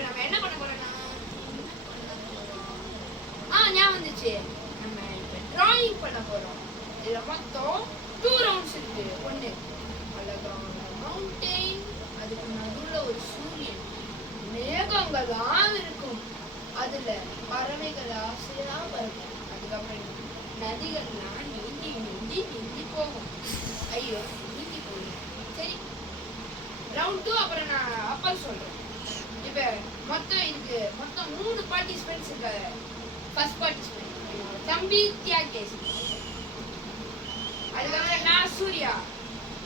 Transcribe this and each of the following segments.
இப்போ நம்ம என்ன பண்ண போறோம்னா ஞாபகம் வந்துச்சு. நம்ம இப்போ டிராயிங் பண்ண போறோம். இதுல மொத்தம் 2 ரவுண்ட்ஸ் இருக்கு. ஒன்று அழகான மவுண்டெயின், அதுக்கு நடுவுல ஒரு சூரியன், மேகங்கள்லாம் இருக்கும், அதுல பறவைகள் ஆசையா பறக்கும், அதுக்கப்புறம் நதிகள்லாம் நீந்தி நீந்தி நீந்தி போகும். ஐயோ நீந்தி போகும். சரி, ரவுண்ட் 2 அப்புறம் நான் அப்பா சொல்றேன். இப்ப மொத்தம் இதுக்கு மொத்தம் 3 பார்ட்டிசிபென்ட்ஸ் இருக்காங்க. ஃபர்ஸ்ட் பார்ட்டிசிபென்ட் தம்பி தியாகேஷ், அதுக்கப்புறம் நான் சூர்யா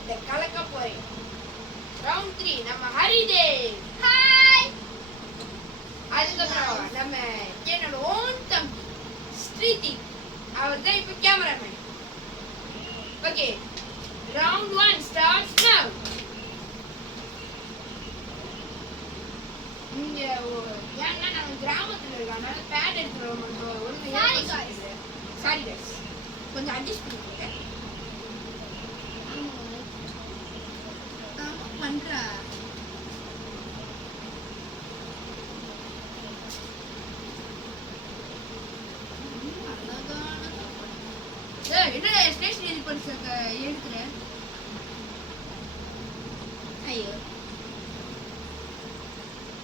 இந்த கலக்க போறேன். ரவுண்ட் 3 நம்ம ஹரிதேவ், ஹாய். அதுக்கப்புறம் நம்ம என்னோட ஓன் தம்பி ஸ்ரீதி, அவர் தான் இப்போ cameraman. Okay, round 1 starts now. இங்க ஏன்னா நம்ம கிராமத்துல இருக்கனால பேட் எடுத்துட்டு வரோம். ஒரு சாரி गाइस, கொஞ்சம் அட்ஜஸ்ட் பண்ணிக்கோங்க. பண்றா என்னடா ஸ்டேஷனரி படிச்ச எடுத்துற. ஐயோ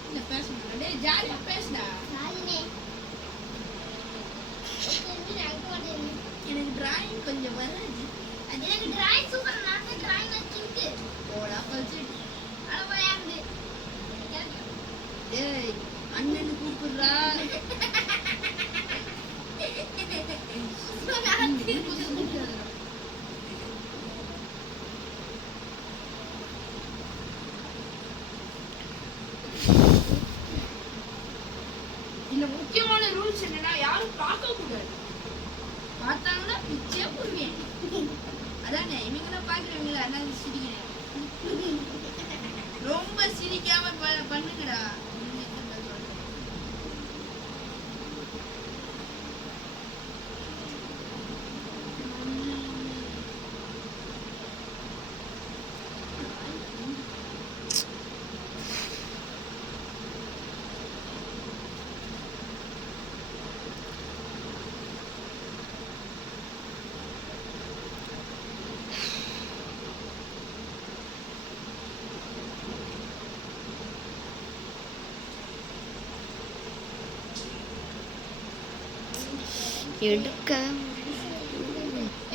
இல்ல பேசணும். டேய் ஜாலியா பேசுடா. எனக்கு டிராயிங் கொஞ்சம் வராது. அது எனக்கு டிராயிங் சூப்பர். நான் டிராயிங் வச்சிருக்கு போடா பல்சி அளவையாந்து. ஏய் அண்ணன் கூப்பிடுறா. இந்த முக்கியமான ரூல்ஸ் என்னன்னா யாரும் பார்க்க கூடாது. பார்த்தாங்கன்னா பிச்சே போடுவேன். அதானே இவங்கெல்லாம் பார்க்குறவங்களா? அதனால சிரிக்கிறேன். ரொம்ப சிரிக்காம பண்ணுங்கடா. எடுக்க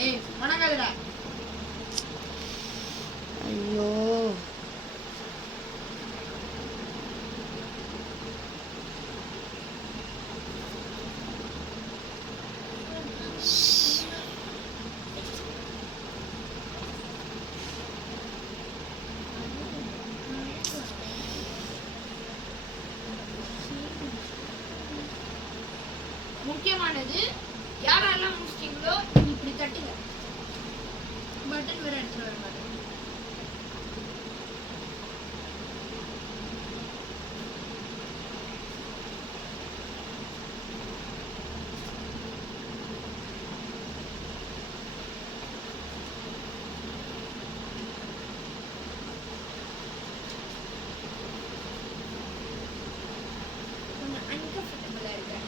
ஏய் மனகாதடா. ஐயோ முக்கியமானது யாரெல்லாம் முடிச்சிட்டீங்களோ இப்படி தட்டுங்க. பட்டன் வேற எடுத்துட்டு வர மாதிரி. கொஞ்சம் அன்கம்ஃபர்டபுளா இருக்கேன்.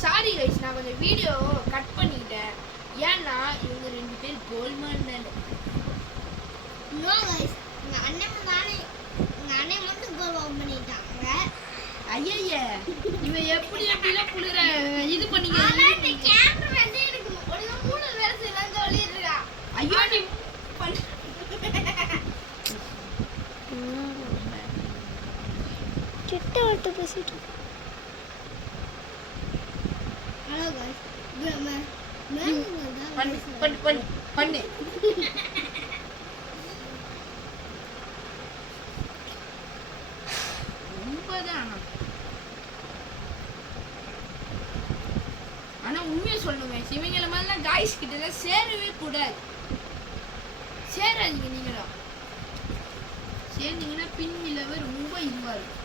சாரி கைஸ், நான் கொஞ்சம் வீடியோ கட் பண்ணிட்டேன். ஏன்னா இவங்க 2 பேர் கோல்மான். நோ गाइस, உங்க அண்ணன் மட்டும் கோல் பண்ணிட்டாங்க. ஐயய்ய இவன் எப்படி எப்படிலாம் குளிர இது பண்ணீங்க. ஆனா இந்த கேமரா வந்து எனக்கு ஒரு 3 வேலை செய்யலாம் சொல்லிடுறா. ஐயோ நீ கிட்ட வந்து பேசிட்டு ஹலோ गाइस, பண்ணு ரொம்பதான். ஆனா உண்மையை சொல்லுங்க, இவங்கள மாதிரிலாம் காய்ஸ் கிட்ட சேரவே கூடாது. சேராதீங்க நீங்களும். சேர்ந்தீங்கன்னா பின் விளைவு ரொம்ப இதுவா இருக்கும்.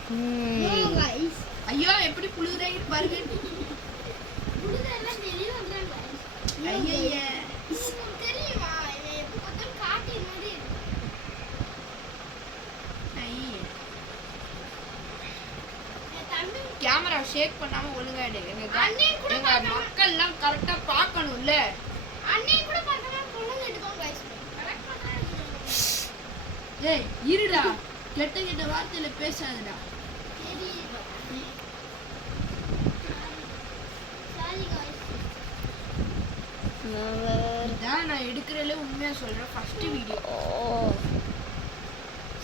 No ம். guys. ஐயோ எப்படி புழுகுறாங்க பாருங்க. புடுதெல்லாம் தெரியும் அதான் guys. ஐயய்ய. உங்களுக்கு தெரியுமா இவன் எப்ப பார்த்தாலும் காட்டி மாதிரி இருக்கு. ஐயே. என் தம்பி கேமரா ஷேக் பண்ணாம ஒழுங்கா எடு. அண்ணன் கூட எங்க மக்கள்லாம் கரெக்டா பார்க்கணும்ல. அண்ணன் கூட பார்த்தாலும் கொண்டு எடுக்கோம் guys. கரெக்ட்டா தான் எடுக்கணும். ஏய் இருடா. கெட்ட கெட்ட வார்த்தையில பேசாதடா. தெரியுமா? Sorry guys. அவர் இதான் நான் எடுக்கிறதுல உண்மையா சொல்றேன். First video. ஓ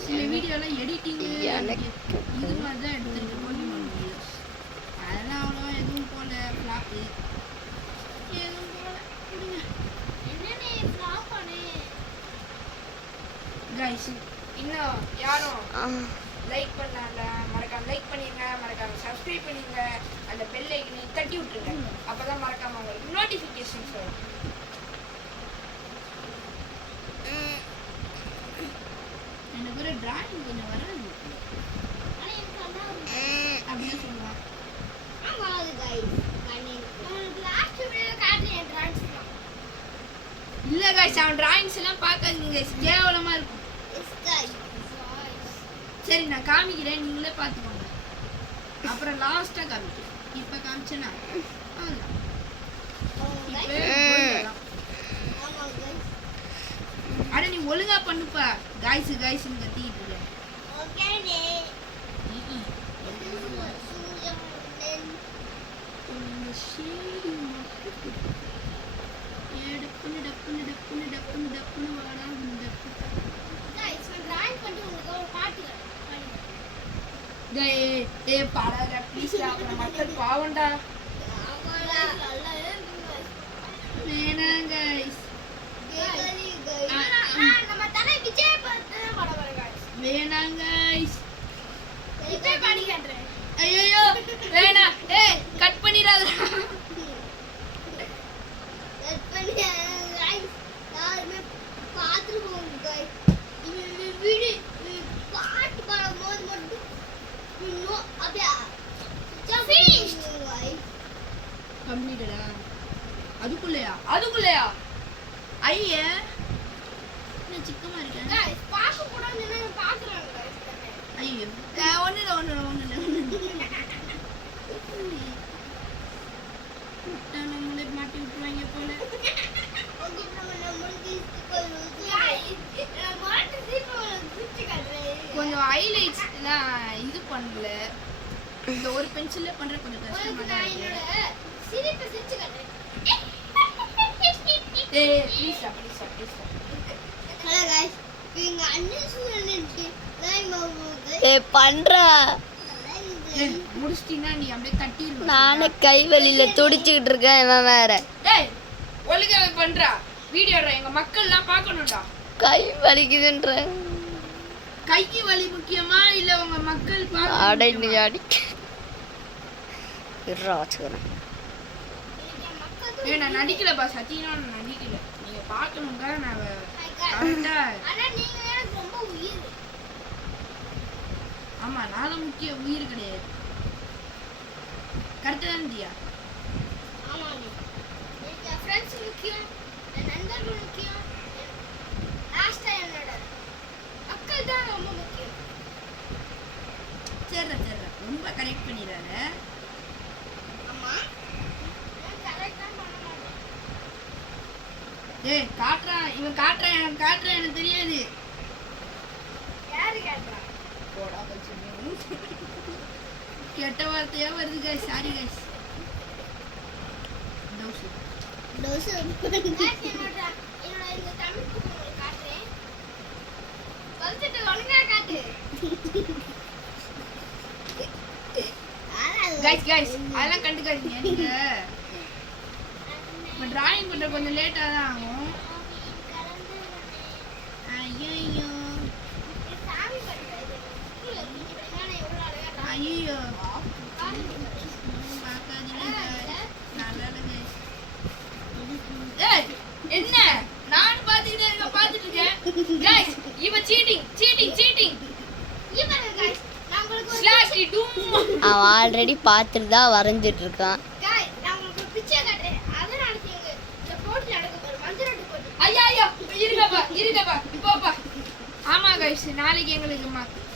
சில வீடியோலாம் எடிட்டிங் எனக்கு இது மாதிரி தான் எடுத்துருக்கேன். வீடியோஸ் அதெல்லாம் அவ்வளோவா எதுவும் போல ஃப்ளாப் எதுவும் போல விடுங்க. என்னனே flop பண்ணே. கைஸ் இன்னும் யாரும் ஆ, லைக் பண்ணல மறக்காம லைக் பண்ணிருங்க, மறக்காம சப்ஸ்கிரைப் பண்ணிருங்க, அந்த பெல் ஐக்கனை தட்டி விட்டுருங்க. அப்பதான் மறக்காம உங்களுக்கு நோட்டிஃபிகேஷன்ஸ் வரும். எனக்கு ஒரு டிராயிங் கொஞ்சம் வராது ஆனா எனக்கு அண்ணா அப்படின்னு சொல்லுவான். ஆமா அது guys. உங்களுக்கு லாஸ்ட் வீடியோ காட்டுறேன் ட்ரான்ஸ் தான். இல்ல கைஸ் அவன் டிராயிங்ஸ் எல்லாம் பார்க்காதீங்க கைஸ், கேவலமா இருக்கும். Yes guys. சரி நான் காமிக்கிறேன், நீங்களே பார்த்துக்கோங்க. அப்புறம் லாஸ்டா காமிக்கிறேன். இப்ப காமிச்சேனா அவ்வளவுதான். இப்ப போயிடலாம். ஆமா guys. அட நீ ஒழுங்கா பண்ணுப்பா. காய்ஸ் காய்ஸ்னு கத்திக்கிட்டு இருக்க. Okay டே. ம்ம். சூரியன் இந்த ஷேடி மட்டும் டப்புன்னு டப்புன்னு டப்புன்னு டப்புன்னு டப்புன்னு வாடா டப்பு. guys நான் டிராயிங் பண்ணி உங்களுக்கு ஒரு பாட்டு ஏ பாடாத ப்ளீஸ் அப்புறம் மக்கள் பாவம்டா. ஆமாடா நல்லா இருக்கு வேணாம் கைஸ், நம்ம தலை விஜய் பார்த்து படம் வர guys. வேணாம் கைஸ். விஜய் பாடிக்கிறேன். ஐயோ வேணாம். ஏய் கட் பண்ணிடாதடா. கட் பண்ணி guys யாருமே பாத்துருவோம் guys. இந்த வீடியோ பாட்டு பாடும்போது மட்டும் இன்னும் அப்படியே finish guys. கம்ப்ளீட்டடா. அதுக்குள்ளயா ஐயே என்ன சிக்கமா இருக்கேன். guys பாக்க கூடாதுன்னு நான் பாக்குறேன் guys. ஐயோ ஒண்ணுல நம்மளே மாட்டி விட்டுருவாங்க போல. ஓகே நம்மளுக்கு guys நான் மாட்டு சீக்கிரம் குச்சி காட்டுறேன். கொஞ்சம் ஹைலைட்ஸ் எல்லாம் இது பண்ணல. இந்த ஒரு பென்சில்ல பண்ற கொஞ்சம் கஷ்டமா உங்களுக்கு தான் நான் இருக்கு. என்னோட சிரிப்பை சிரிச்சு காட்டுறேன். ஏய் ப்ளீஸ் ப்ளீஸ். ஹலோ गाइस எங்க அண்ணன் சொல்லிட்டு லைவ் போகுது. ஏ பண்றா ஏய் முடிச்சிட்டீனா நீ அப்படியே கட்டிரு. நானே கை வலியில துடிச்சிட்டு இருக்கேன். இவன் வேற ஏய் ஒழுங்கா பண்றா. வீடியோடா எங்க மக்கள்லாம் பார்க்கணும்டா. கை வலிக்குதுன்ற கைக்கு வலி முக்கியமா இல்ல உங்க மக்கள் அடை நீ பார்க்கணும்? அடி இருடா வச்சுக்கிறேன். ஏய் நான் நடிக்கலப்பா, சத்தியமா நான் நடிக்கல. நீங்க பார்க்கணுங்க. நான் கரெக்டா ஆனா நீங்க எனக்கு ரொம்ப உயிர். ஆமா நானும் முக்கிய உயிர் கிடையாது. கரெக்டா தான் தியா. ஆமா நீ எனக்கு ஃப்ரெண்ட்ஸ் முக்கியம், என் நண்பர்கள் முக்கியம், லாஸ்டா என்னோட அக்கா தான் ரொம்ப முக்கியம். சரி ரொம்ப கரெக்ட் பண்ணிடாத. ஆமா நான் கரெக்ட்டா பண்ண மாட்டேன். ஏய் காட்றான் இவன் காட்றான் எனக்கு தெரியாது. யாரு கேட்றா? போடா கொஞ்சம் கெட்ட வார்த்தையா வருது गाइस. Sorry guys. தோசை என்னோட இந்த தமிழ் புக் உங்களுக்கு காட்டுறேன். வச்சுட்டு ஒழுங்கா காட்டு. गाइस அதெல்லாம் கண்டுக்காதீங்க. நீங்க டிராயிங் பண்ற கொஞ்சம் லேட்டா தான் ஆகும். ஐயோ சாமி பண்றது ஸ்கூல்ல நீங்க படிக்கானே எவ்வளவு அழகா ஐயோ காட்டு. பார்க்காதீங்க நல்லா இல்ல गाइस. ஏய் என்ன நான் பாத்துக்கிட்டே இருக்க பாத்துட்டு இருக்கேன். गाइस இவ சீட்டிங் அவன் ஆல்ரெடி பார்த்துட்டு தான் வரைஞ்சிட்டு இருக்கான். guys, நான் உங்களுக்கு ஒரு picture காட்டுறேன். அதை நாளைக்கு இந்த போட்டி நடக்க போகுது. மஞ்சள் போட்டி. ஐயா இருங்கப்பா இப்போப்பா. ஆமா கைஸ், நாளைக்கு எங்களுக்கு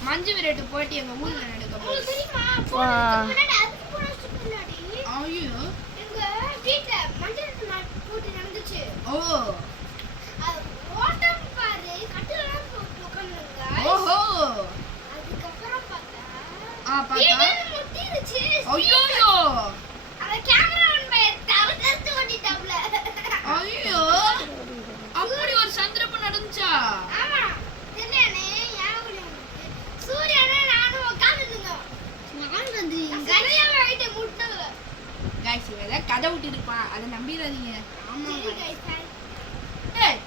மஞ்சு விரட்டு போட்டி எங்க ஊர்ல நடக்க போகுது. உங்களுக்கு தெரியுமா? வா. முன்னாடி அதுக்கு போன வருஷத்துக்கு முன்னாடி ஐயோ. எங்க வீட்ல மஞ்சள் போட்டி நடந்துச்சு. ஓ. அது ஓட்டம் பாரு, கட்டிலெல்லாம் போட்டு உட்கார்ந்தாங்க. ஓஹோ. அதுக்கப்புறம் பார்த்தா பார்த்தா திடீர்னு முட்டிருச்சு. ஐயோ. அந்த கேமராமேன் பையன் தவிர்த்து ஓட்டிட்டாப்ல. ஐயோ. அப்படி ஒரு சந்தர்ப்பம் நடந்துச்சா? ஆமா. தெரியலே, யாரும் சூரியனே நானும் உட்கார்ந்துட்டோம். நான் வந்து கரையா வைட்டு முட்டல. கைஸ் இவங்க கதை விட்டு இருப்பான், அதை நம்பிடாதீங்க. ஆமா சரி guys, bye. ஏய்,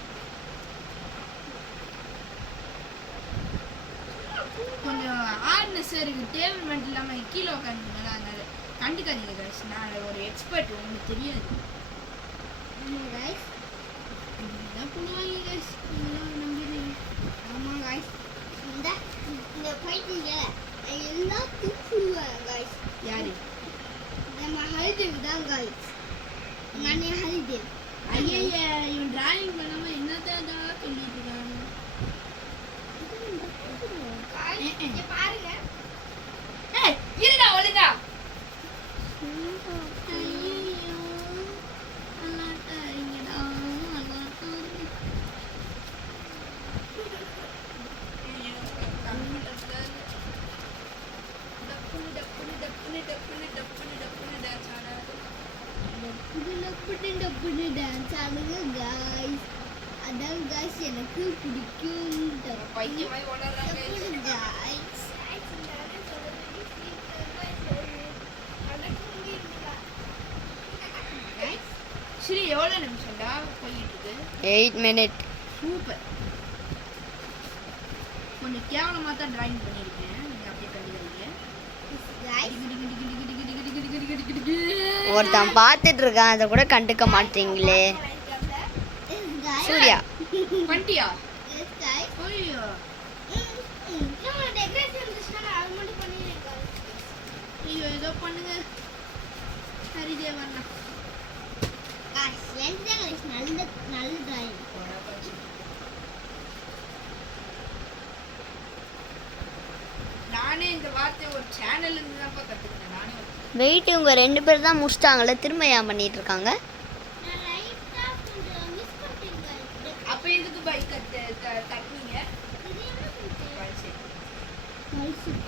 கொஞ்சம் ஆர்னஸ் இருக்கு, டேபிள் மெண்ட் இல்லாம கீழே உட்காந்துருந்தால அதனால கண்டுக்காதீங்க கைஸ். நான் ஒரு எக்ஸ்பர்ட், உங்களுக்கு தெரியாது. ஆமா guys. இதுதான் பண்ணுவாங்க கைஸ், நம்பிடுறீங்க. ஆமா கைஸ். இந்த ஃபைட்டிங்ல எல்லாம் தூக்குவாங்க guys. யாரு? நம்ம ஹரிதேவ் தான் guys. நானே ஹரிதேவ். ஐயா இவன் டிராயிங் பண்ணாம என்னதான் சொல்லிட்டு இருக்காங்க. guys, இங்க பாருங்க. ஏய் இருடா ஒழுங்கா. டப்புனு டான்ஸ் ஆடுங்க guys. அதான் guys எனக்கு பிடிக்கும். பைத்தியமாய் வளர்றாங்க. டப்புனு guys. சரி எவ்வளவு நிமிஷம்டா போயிட்டு இருக்கு? 8 minutes. சூப்பர். கொஞ்சம் கேவலமா தான் டிராயிங் பண்ணிருக்கேன், நீங்க அப்படியே கண்டுக்கிறீங்க. ஒருத்தன் பார்த்துட்டு இருக்கான், அதை கூட கண்டுக்க மாட்டீங்களே. சூர்யா பண்ணிட்டியா? Yes guys. ஐயோ. நம்ம டெக்கரேஷன் இருந்துச்சுன்னா நான் அது மட்டும் பண்ணிடுறேன் guys. ஐயோ ஏதோ பண்ணுங்க. ஹரிதேவ் அண்ணா. Guys, எனக்கு தான் guys நல்ல drawing. நானே இந்த வார்த்தையை ஒரு சேனல்ல இருந்து தான் கத்துக்கிட்டேன். நானே வெயிட், இவங்க 2 பேர் தான் முடிச்சிட்டாங்களே, திரும்ப ஏன் பண்ணிட்டு இருக்காங்க? நான் லைட்டா கொஞ்சம் மிஸ் பண்ணிட்டேன் guys. அப்ப எதுக்கு பைக் தட்டினீங்க? இது என்ன பண்ணிட்டேன்? சரி.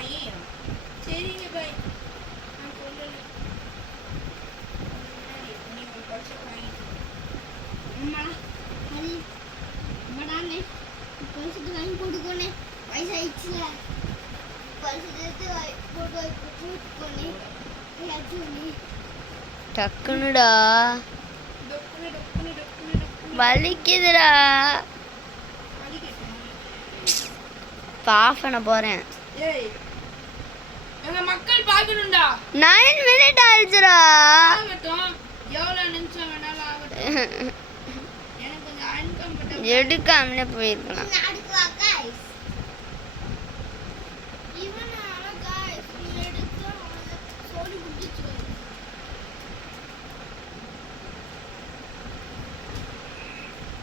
ஐயோ சரிங்க பை. நான் சொல்லல. நீ ஒரு பரிசு வாங்கிட்டு. அம்மா ஹரி மடானே பரிசுக்கு வாங்கி போட்டுக்கோனே. வயசாயிடுச்சுல, பரிசுக்கு போட்டுக்கோனே. யாச்சும் டக்குனுடா டொக்குனு டொக்குனு டொக்குனு டொக்குனு வலிக்குதுடா. வலிக்கட்டும். ஆஃப் பண்ண போறேன். ஏய் எங்க மக்கள் பார்க்கணும்டா. 9 minutes ஆயிடுச்சுடா. ஆகட்டும், எவ்வளவு நிமிஷம் வேணாலும் ஆகட்டும். எனக்கு கொஞ்சம் அன்கம்ஃபர்டபிள். எடுக்காமலே போயிருக்கலாம். நாடுக்குவா guys. இவனால guys எடுத்து அவனை சொல்லி முடிச்சு.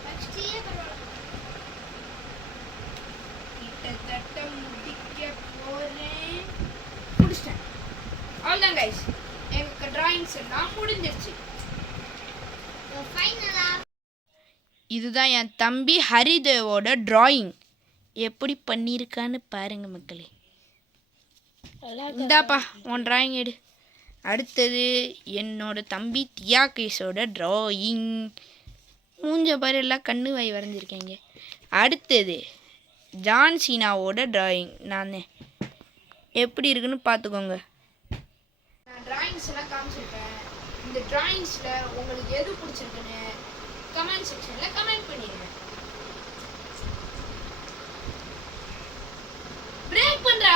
நெக்ஸ்ட் இயர் பரவாயில்ல. கிட்டத்தட்ட முடிக்க போறேன். முடிச்சிட்டேன். அவ்வளோதான் கைஸ், எங்க டிராயிங்ஸ் எல்லாம் முடிஞ்சிருச்சு. ஃபைனலா இதுதான் என் தம்பி ஹரிதேவோட டிராயிங். எப்படி பண்ணியிருக்கான்னு பாருங்க மக்களே. இந்தாப்பா உன் டிராயிங் எடு. அடுத்தது என்னோட தம்பி தியாகேஷோட டிராயிங். மூஞ்ச பாரு, எல்லாம் கண்ணு வாய் வரைஞ்சிருக்கேங்க. அடுத்தது ஜான் சீனாவோட டிராயிங். நான் எப்படி இருக்குன்னு பார்த்துக்கோங்க. நான் டிராயிங்ஸ் எல்லாம் காமிச்சிருக்கேன். இந்த டிராயிங்ஸில் உங்களுக்கு எது பிடிச்சிருக்குன்னு கமெண்ட் செக்ஷனில் கமெண்ட் பண்ணிடுங்க. பிரேக் பண்ணுறா.